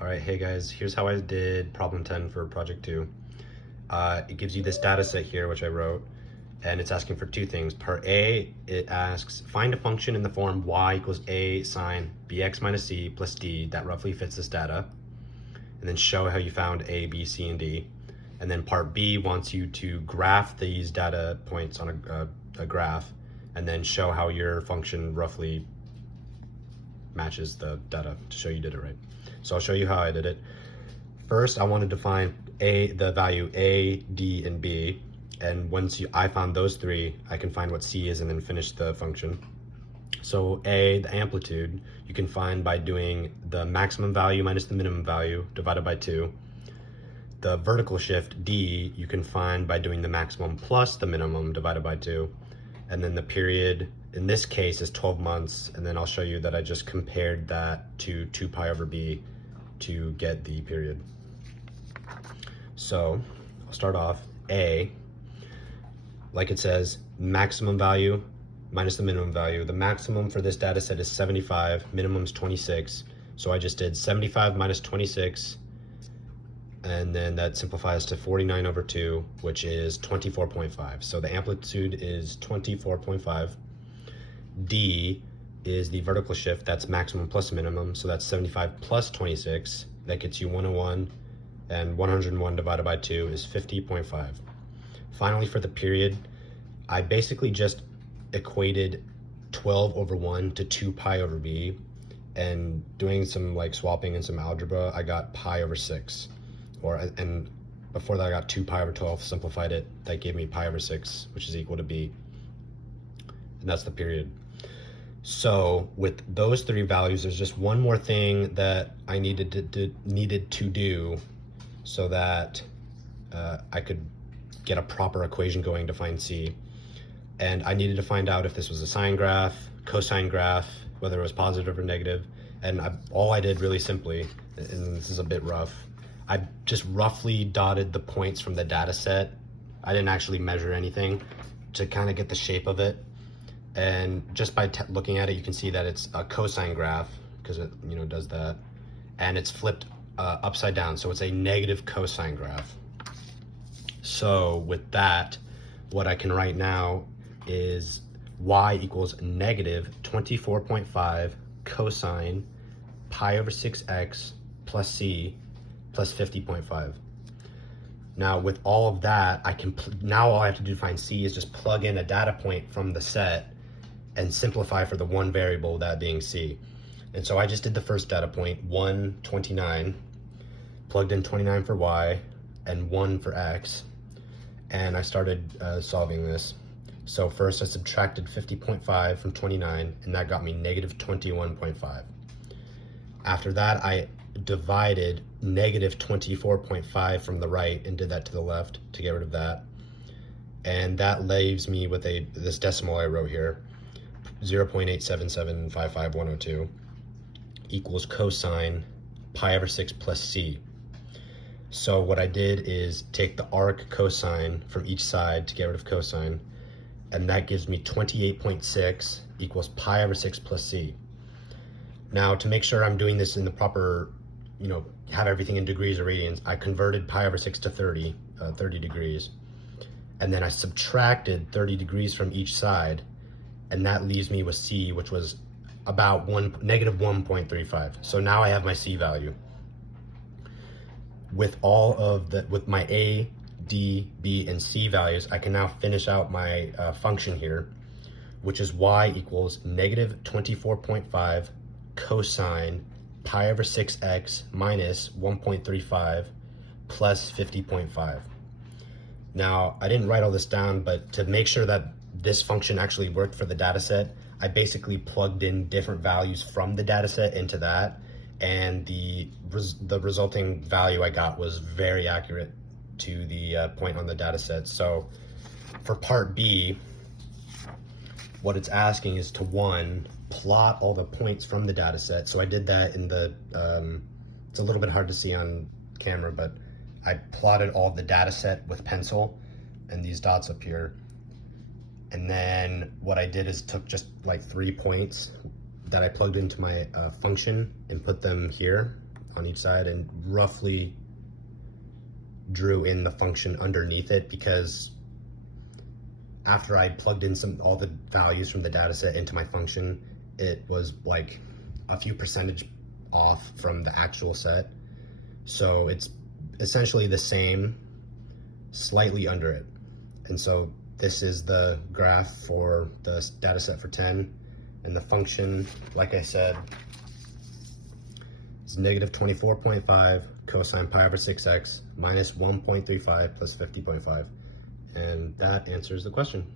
All right, hey guys, here's how I did problem 10 for project 2. It gives you this data set here, which I wrote, and it's asking for two things. Part A, it asks, find a function in the form y equals a sine bx minus c plus d that roughly fits this data, and then show how you found a, b, c, and d. And then part B wants you to graph these data points on a graph, and then show how your function roughly matches the data to show you did it right. So I'll show you how I did it. First, I wanted to find the value A, D, and B. And once I found those three, I can find what C is and then finish the function. So A, the amplitude, you can find by doing the maximum value minus the minimum value divided by 2. The vertical shift, D, you can find by doing the maximum plus the minimum divided by 2. And then the period, in this case, is 12 months. And then I'll show you that I just compared that to 2 pi over b to get the period. So I'll start off. A, like it says, maximum value minus the minimum value. The maximum for this data set is 75, minimum is 26. So I just did 75 minus 26, and then that simplifies to 49 over 2, which is 24.5. So the amplitude is 24.5. D is the vertical shift, that's maximum plus minimum, so that's 75 plus 26, that gets you 101, and 101 divided by 2 is 50.5. Finally, for the period, I basically just equated 12 over 1 to 2 pi over b, and doing some like swapping and some algebra, I got pi over 6. And before that I got 2 pi over 12, simplified it, that gave me pi over 6, which is equal to b, and that's the period. So with those three values, there's just one more thing that I needed to do so that I could get a proper equation going to find C. And I needed to find out if this was a sine graph, cosine graph, whether it was positive or negative. And all I did really simply, and this is a bit rough, I just roughly dotted the points from the data set. I didn't actually measure anything to kind of get the shape of it. And just by looking at it, you can see that it's a cosine graph because it does that, and it's flipped upside down, so it's a negative cosine graph. So with that, what I can write now is y equals negative 24.5 cosine pi over 6x plus c plus 50.5. Now with all of that, now all I have to do to find C is just plug in a data point from the set and simplify for the one variable, that being C. And so I just did the first data point, 1, 29, plugged in 29 for y and 1 for x, and I started solving this. So first I subtracted 50.5 from 29, and that got me negative 21.5. After that, I divided negative 24.5 from the right and did that to the left to get rid of that. And that leaves me with this decimal I wrote here, 0.87755,102 equals cosine pi over 6 plus c. So what I did is take the arc cosine from each side to get rid of cosine, and that gives me 28.6 equals pi over 6 plus c. Now, to make sure I'm doing this in the proper, have everything in degrees or radians, I converted pi over 6 to 30 degrees. And then I subtracted 30 degrees from each side, and that leaves me with C, which was about negative 1.35. So now I have my C value. With with my A, D, B, and C values, I can now finish out my function here, which is y equals negative 24.5 cosine pi over 6x minus 1.35 plus 50.5. Now, I didn't write all this down, but to make sure that this function actually worked for the data set, I basically plugged in different values from the data set into that, and the resulting value I got was very accurate to the point on the data set. So for part B, what it's asking is to, one, plot all the points from the data set. So I did that in the, it's a little bit hard to see on camera, but I plotted all the data set with pencil and these dots up here. And then what I did is took just like 3 points that I plugged into my function and put them here on each side and roughly drew in the function underneath it, because after I plugged in all the values from the data set into my function, it was like a few percentage off from the actual set. So it's essentially the same, slightly under it. And so this is the graph for the data set for 10, and the function, like I said, is negative 24.5 cosine pi over 6x minus 1.35 plus 50.5. And that answers the question.